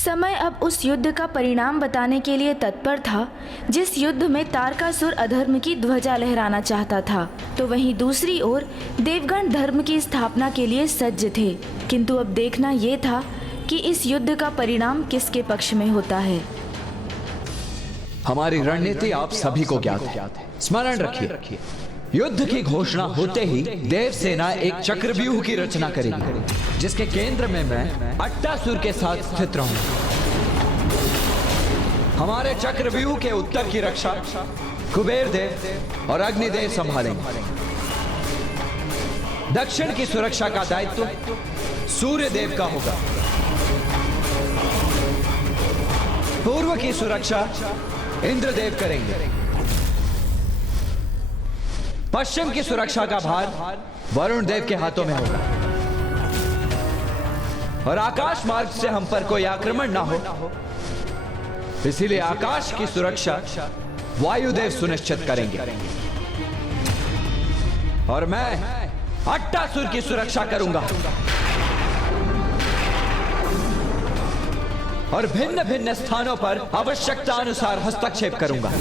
समय अब उस युद्ध का परिणाम बताने के लिए तत्पर था जिस युद्ध में तारकासुर अधर्म की ध्वजा लहराना चाहता था, तो वहीं दूसरी ओर देवगण धर्म की स्थापना के लिए सज्ज थे। किंतु अब देखना ये था कि इस युद्ध का परिणाम किसके पक्ष में होता है। हमारी रणनीति आप सभी को ज्ञात है। स्मरण रखिए, युद्ध की घोषणा होते ही देव सेना एक चक्रव्यूह की रचना करेगी, जिसके केंद्र में मैं अट्टासुर के साथ स्थित रहूंगा। हमारे चक्रव्यूह के उत्तर की रक्षा कुबेर देव और अग्निदेव संभालेंगे। दक्षिण की सुरक्षा का दायित्व सूर्य देव का होगा। पूर्व की सुरक्षा इंद्रदेव करेंगे। पश्चिम की सुरक्षा का भार वरुण देव के हाथों में होगा। और आकाश मार्ग से हम पर कोई आक्रमण ना हो, इसीलिए आकाश की सुरक्षा वायुदेव सुनिश्चित करेंगे। और मैं अट्टासुर की सुरक्षा करूंगा और भिन्न भिन्न स्थानों पर आवश्यकता अनुसार हस्तक्षेप करूंगा।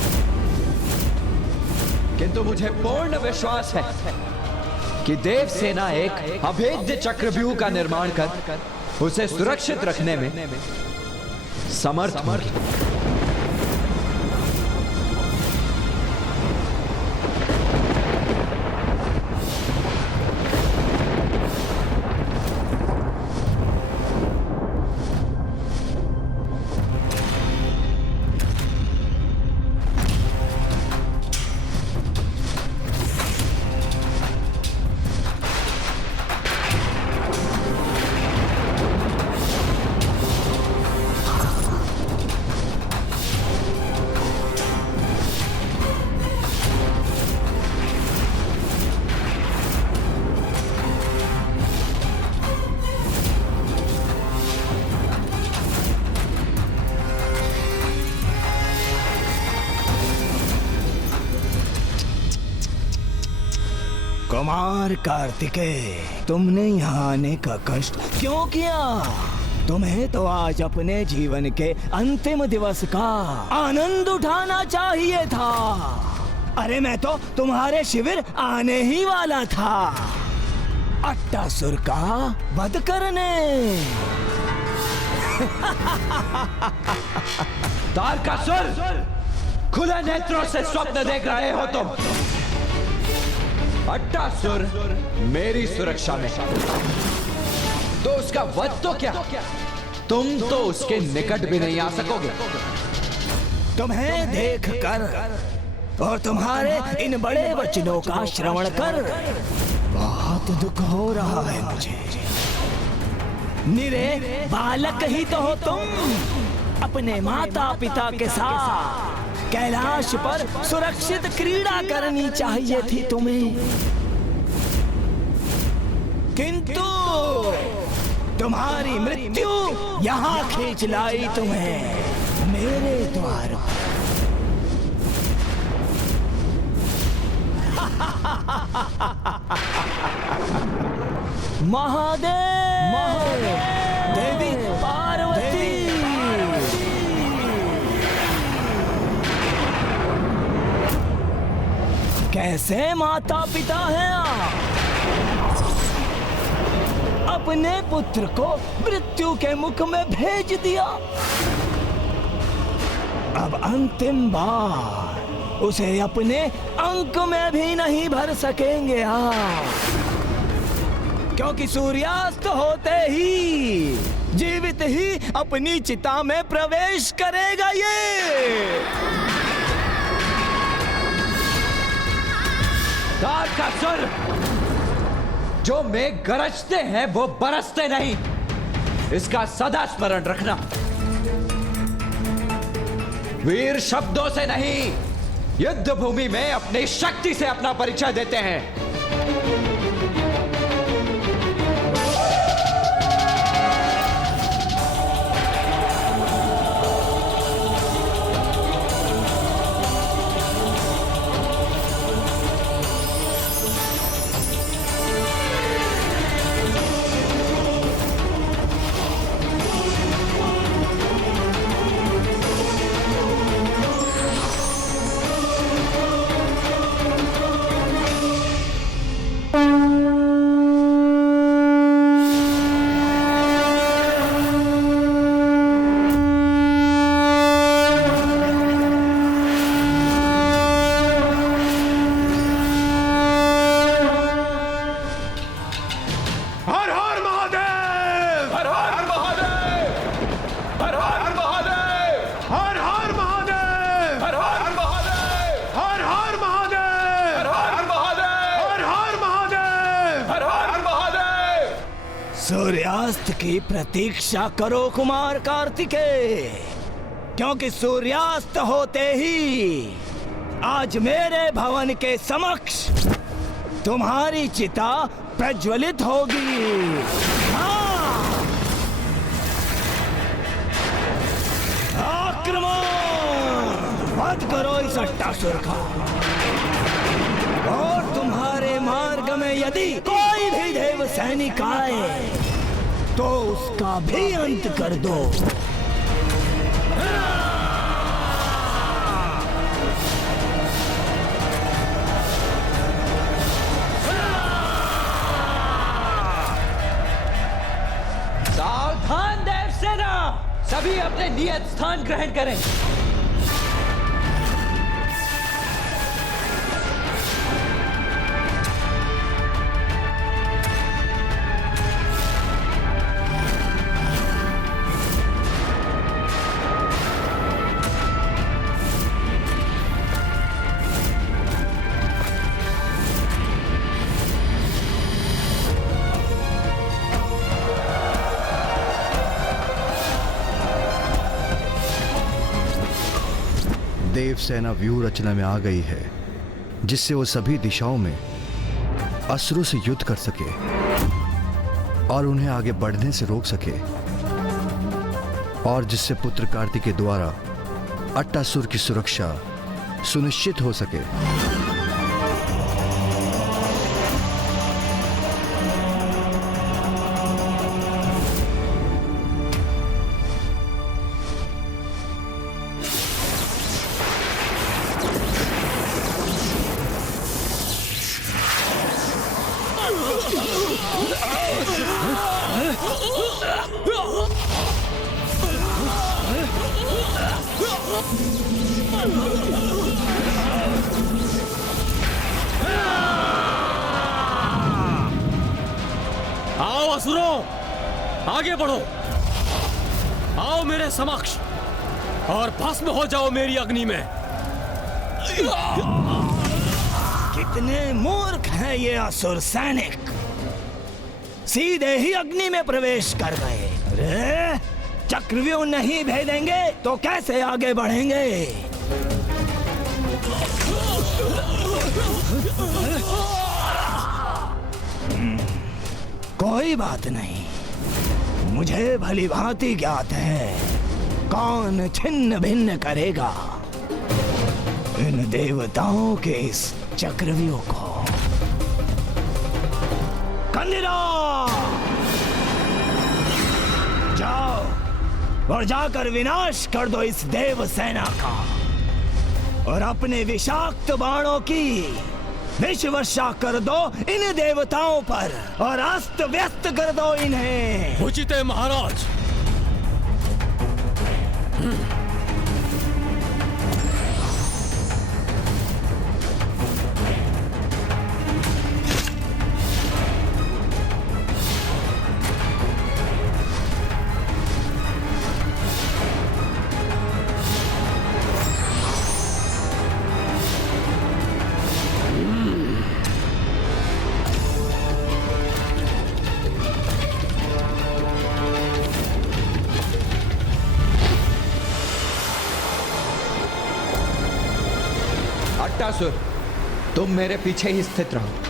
किंतु मुझे पूर्ण विश्वास है कि देव सेना एक अभेद्य चक्रव्यूह का निर्माण कर उसे सुरक्षित रखने में समर्थ होगी। कुमार कार्तिकेय, तुमने यहाँ आने का कष्ट क्यों किया? तुम्हें तो आज अपने जीवन के अंतिम दिवस का आनंद उठाना चाहिए था। अरे मैं तो तुम्हारे शिविर आने ही वाला था, अट्टासुर का वध करने। तारकासुर, खुले नेत्रों से स्वप्न देख रहे हो तुम। अट्टासुर मेरी सुरक्षा में, तो उसका वध तो क्या, तुम तो उसके निकट भी नहीं आ सकोगे। तुम्हें देखकर और तुम्हारे इन बड़े वचनों का श्रवण कर बहुत दुख हो रहा है मुझे। निरे बालक ही तो हो तुम। अपने माता पिता के साथ कैलाश पर सुरक्षित क्रीड़ा करनी चाहिए थी तुम्हें, किंतु तुम्हारी मृत्यु यहाँ खींच लाई तुम्हें मेरे द्वार पर। महादेव, देवी पार्वती, कैसे माता पिता हैं आप? अपने पुत्र को मृत्यु के मुख में भेज दिया। अब अंतिम बार उसे अपने अंक में भी नहीं भर सकेंगे आप, क्योंकि सूर्यास्त होते ही जीवित ही अपनी चिता में प्रवेश करेगा ये। तारकासुर, जो मेघ गरजते हैं वो बरसते नहीं, इसका सदा स्मरण रखना। वीर शब्दों से नहीं, युद्ध भूमि में अपनी शक्ति से अपना परिचय देते हैं। सूर्यास्त की प्रतीक्षा करो कुमार कार्तिकेय, क्योंकि सूर्यास्त होते ही आज मेरे भवन के समक्ष तुम्हारी चिता प्रज्वलित होगी। हाँ! आक्रमण! वध करो इस अट्टासुर का, और तुम्हारे मार्ग में यदि कोई भी देव सैनिक आए तो उसका भी अंत कर दो। सावधान देव सेना, सभी अपने नियत स्थान ग्रहण करें। देव सेना व्यूह रचना में आ गई है, जिससे वो सभी दिशाओं में असुरों से युद्ध कर सके और उन्हें आगे बढ़ने से रोक सके, और जिससे पुत्र कार्तिकेय द्वारा अट्टासुर की सुरक्षा सुनिश्चित हो सके। आओ असुरों, आगे बढ़ो, आओ मेरे समक्ष और भस्म हो जाओ मेरी अग्नि में। कितने मूर्ख हैं ये असुर सैनिक, सीधे ही अग्नि में प्रवेश कर गए। अरे चक्रव्यूह नहीं भेदेंगे तो कैसे आगे बढ़ेंगे? कोई बात नहीं, मुझे भली भांति ज्ञात है कौन छिन्न भिन्न करेगा इन देवताओं के इस चक्रव्यूह को। कंदिरा, जाओ और जाकर विनाश कर दो इस देव सेना का, और अपने विषाक्त बाणों की विष वर्षा कर दो इन देवताओं पर और अस्त व्यस्त कर दो इन्हें। उचित है महाराज। अट्टासुर, तुम मेरे पीछे ही स्थित रहो।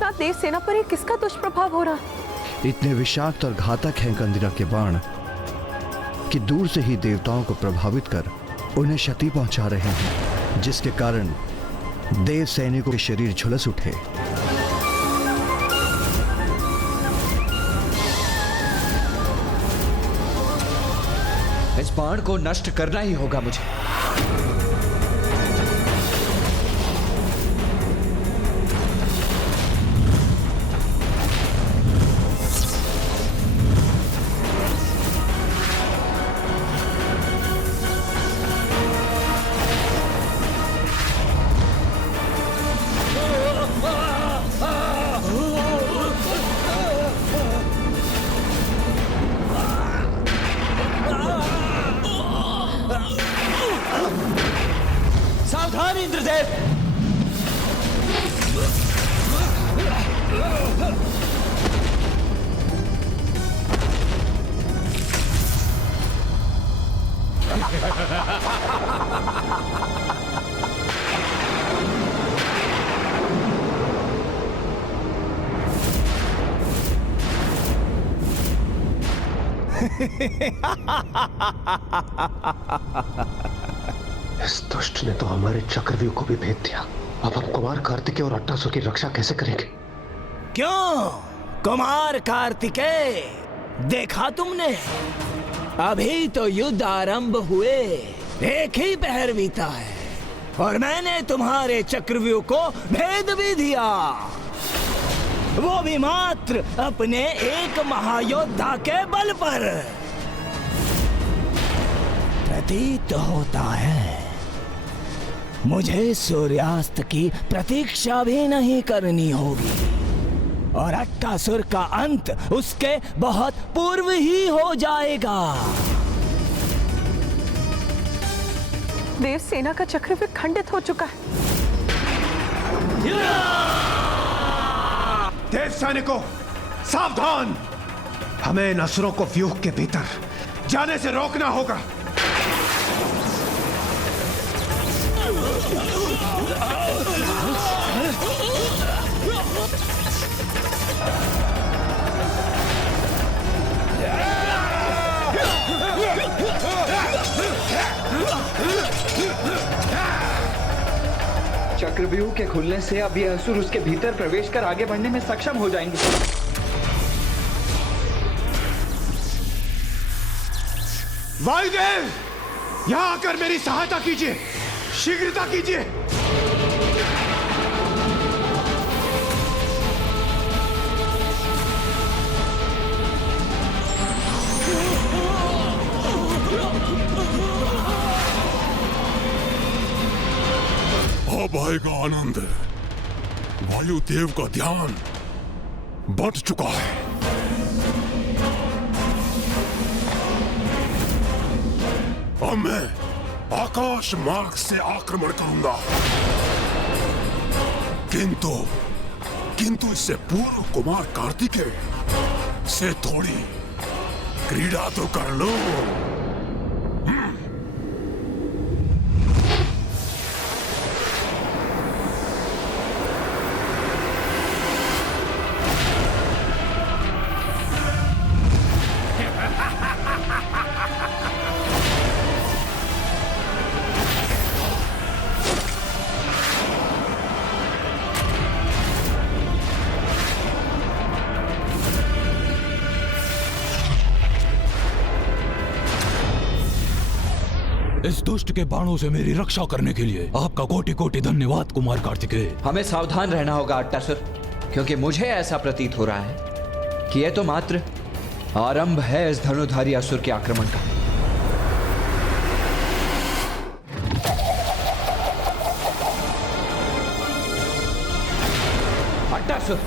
ना देव सेना पर ये किसका दुष्प्रभाव हो रहा? इतने विषाक्त और घातक हैं कंदिरा के बाण कि दूर से ही देवताओं को प्रभावित कर उन्हें क्षति पहुंचा रहे हैं, जिसके कारण देव सैनिकों के शरीर झुलस उठे। इस बाण को नष्ट करना ही होगा मुझे। इस दुष्ट ने तो हमारे चक्रव्यूह को भी भेद दिया। अब हम कुमार कार्तिकेय और अट्टासुर की रक्षा कैसे करेंगे? क्यों कुमार कार्तिकेय, देखा तुमने? अभी तो युद्ध आरंभ हुए, एक ही पहर बीता है और मैंने तुम्हारे चक्रव्यूह को भेद भी दिया, वो भी मात्र अपने एक महायोद्धा के बल पर। प्रतीत होता है मुझे सूर्यास्त की प्रतीक्षा भी नहीं करनी होगी और अट्टासुर का अंत उसके बहुत पूर्व ही हो जाएगा। देव सेना का चक्रव्यूह खंडित हो चुका है। देव सैनिकों, सावधान! हमें इन असुरों को व्यूह के भीतर जाने से रोकना होगा। चक्रव्यूह के खुलने से अब ये असुर उसके भीतर प्रवेश कर आगे बढ़ने में सक्षम हो जाएंगे। वायुदेव, यहां आकर मेरी सहायता कीजिए, शीघ्रता कीजिए। अब आएगा आनंद। वायुदेव का ध्यान बढ़ चुका है। अब मैं आकाश मार्ग से आक्रमण करूंगा, किंतु इससे पूर्व कुमार कार्तिकेय से थोड़ी क्रीड़ा तो कर लो। इस दुष्ट के बाणों से मेरी रक्षा करने के लिए आपका कोटि कोटि धन्यवाद कुमार कार्तिकेय। हमें सावधान रहना होगा अट्टासुर, क्योंकि मुझे ऐसा प्रतीत हो रहा है कि यह तो मात्र आरंभ है इस धनुधारी असुर के आक्रमण का। अट्टासुर,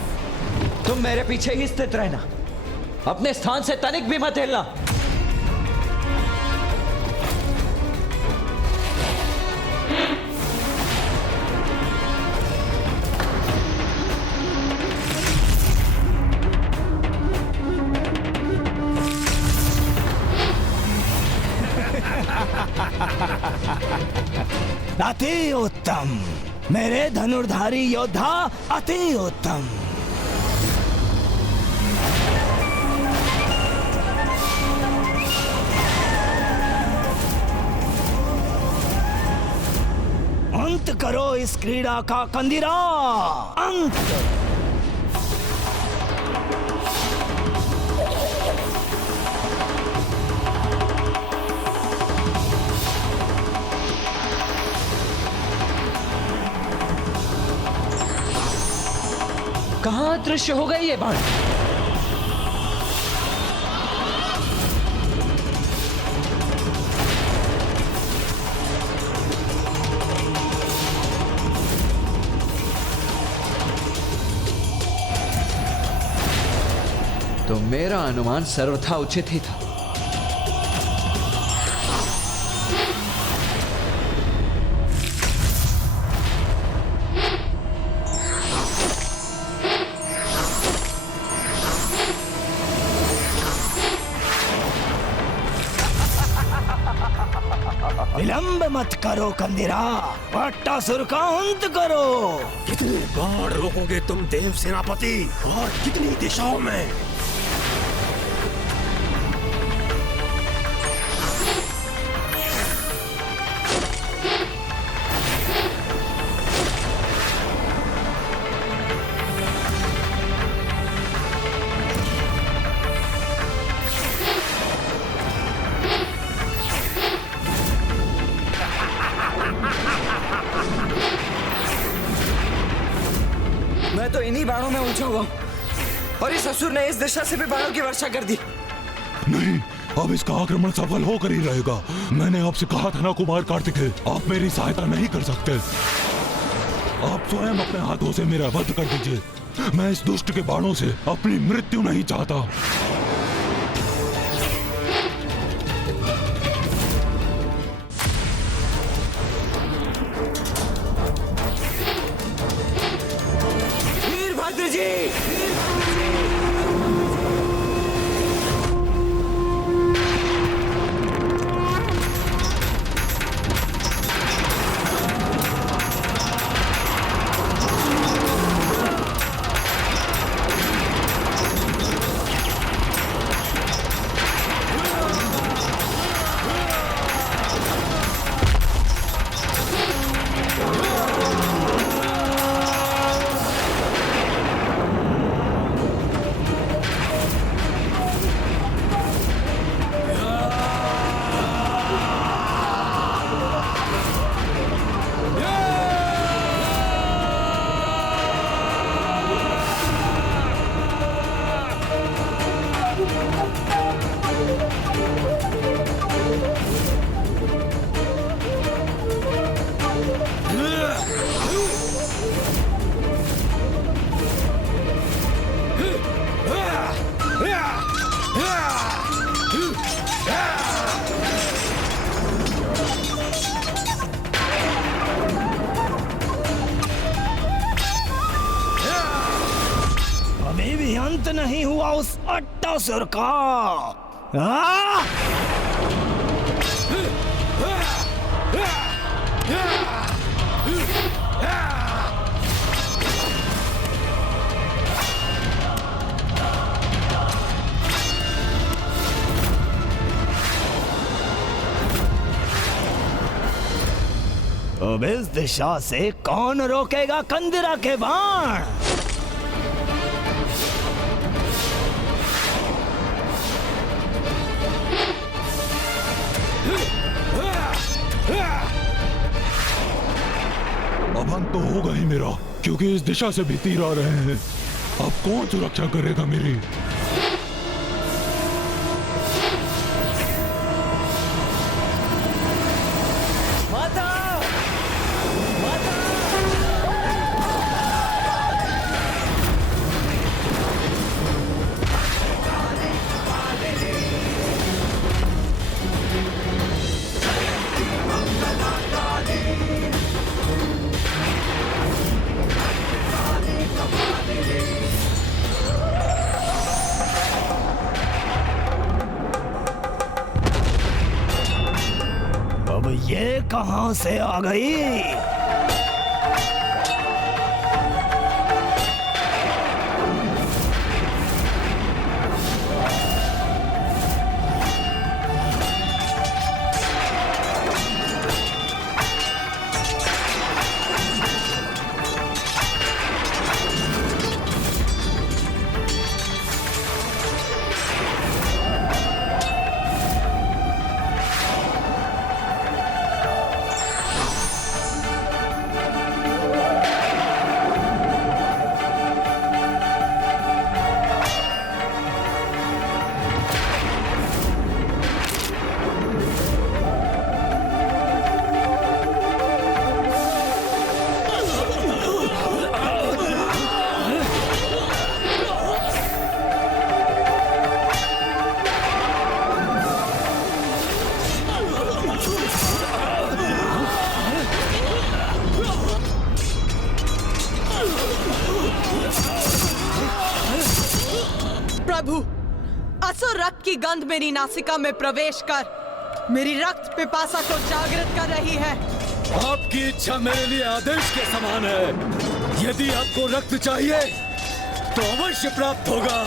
तुम मेरे पीछे ही स्थित रहना, अपने स्थान से तनिक भी मत हिलना। अति उत्तम मेरे धनुर्धारी योद्धा, अति उत्तम। अंत करो इस क्रीड़ा का कंदीरा, अंत। कहां अदृश्य हो गए ये बाण? तो मेरा अनुमान सर्वथा उचित ही था। विलंब मत करो कंदीरा, अट्टासुर का अंत करो। कितनी बार रोकोगे तुम देव सेनापति, और कितनी दिशाओं में? असुर ने इस दिशा से भी बाणों की वर्षा कर दी। नहीं, अब इसका आक्रमण सफल होकर ही रहेगा। मैंने आपसे कहा था ना कुमार कार्तिकेय, आप मेरी सहायता नहीं कर सकते। आप स्वयं अपने हाथों से मेरा वध कर दीजिए। मैं इस दुष्ट के बाणों से अपनी मृत्यु नहीं चाहता। वीरभद्र जी! अभी भी अंत नहीं हुआ उस अट्टासुर का। आ! अब इस दिशा से कौन रोकेगा कंदिरा के बाण? अब अंत तो होगा ही मेरा, क्योंकि इस दिशा से भी तीर आ रहे हैं। अब कौन सुरक्षा करेगा मेरी? माता! अब ये कहां से आ गई? प्रभु, असुर रक्त की गंध मेरी नासिका में प्रवेश कर मेरी रक्त पिपासा को जागृत कर रही है। आपकी इच्छा मेरे लिए आदेश के समान है। यदि आपको रक्त चाहिए तो अवश्य प्राप्त होगा।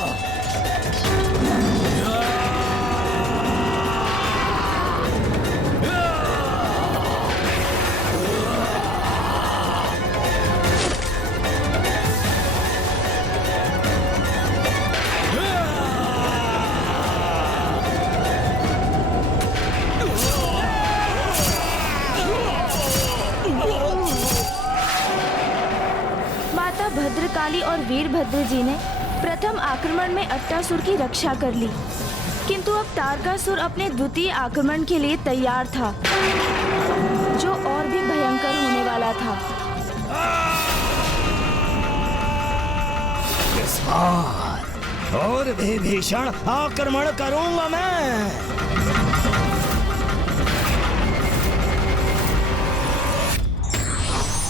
माता भद्रकाली और वीरभद्र जी ने प्रथम आक्रमण में अट्टासुर की रक्षा कर ली, किंतु अब तारकासुर अपने द्वितीय आक्रमण के लिए तैयार था, जो और भी भयंकर होने वाला था। इस बार और भी भीषण आक्रमण करूंगा मैं।